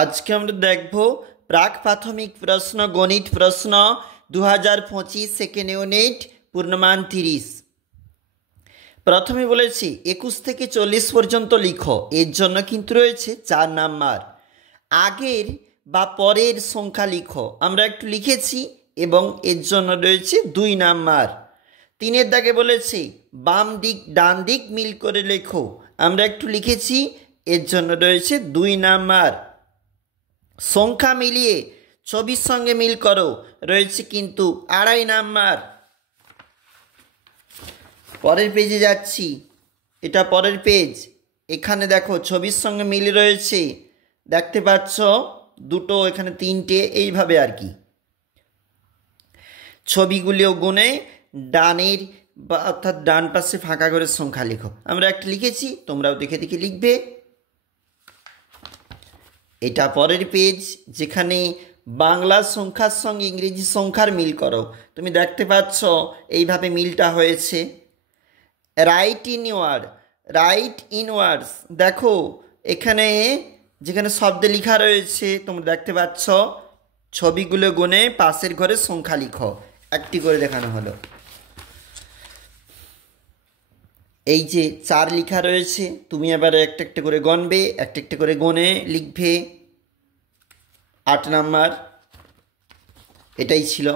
আজকে আমরা দেখব প্রাক প্রাথমিক প্রশ্ন গণিত প্রশ্ন 2025 সেকেন্ড ইউনিট পূর্ণমান 30। প্রথমে বলেছি 21 থেকে 40 পর্যন্ত লিখো। এর জন্য কিন্তু রয়েছে 4 নাম্বার। আগের বা পরের সংখ্যা লিখো, আমরা একটু লিখেছি এবং এর জন্য রয়েছে 2 নাম্বার। 3-এর দাগে বলেছে বাম দিক ডান দিক মিল করে লেখো, আমরা একটু লিখেছি, এর জন্য রয়েছে 2 নাম্বার। সংখ্যা মিলিয়ে ছবির সঙ্গে মিল করো, রয়েছে কিন্তু 2.5 নাম্বার। পরের পেজে যাচ্ছি, এটা পরের পেজ। এখানে দেখো ছবির সঙ্গে মিল রয়েছে, দেখতে পাচ্ছ দুটো, এখানে 3টে, এইভাবে আর কি। ছবিগুলিও গুনে ডানের বা অর্থাৎ ডান পাশে ফাঁকা করে সংখ্যা লিখো, আমরা একটা লিখেছি, তোমরাও দেখে দেখে লিখবে। এটা পরের পেজ, যেখানে বাংলা সংখ্যার সঙ্গে ইংরেজি সংখ্যার মিল করো। তুমি দেখতে পাচ্ছ এইভাবে মিলটা হয়েছে। রাইট ইনওয়ার্ডস, দেখো এখানে যেখানে শব্দে লেখা রয়েছে তোমরা দেখতে পাচ্ছ, ছবিগুলো গুনে পাশের ঘরে সংখ্যা লিখো, একটি করে দেখানো হলো। এই যে 4 লেখা রয়েছে, তুমি এবার একটা একটা করে গণবে, একটা একটা করে গনে লিখবে। 8 নাম্বার এটাই ছিল।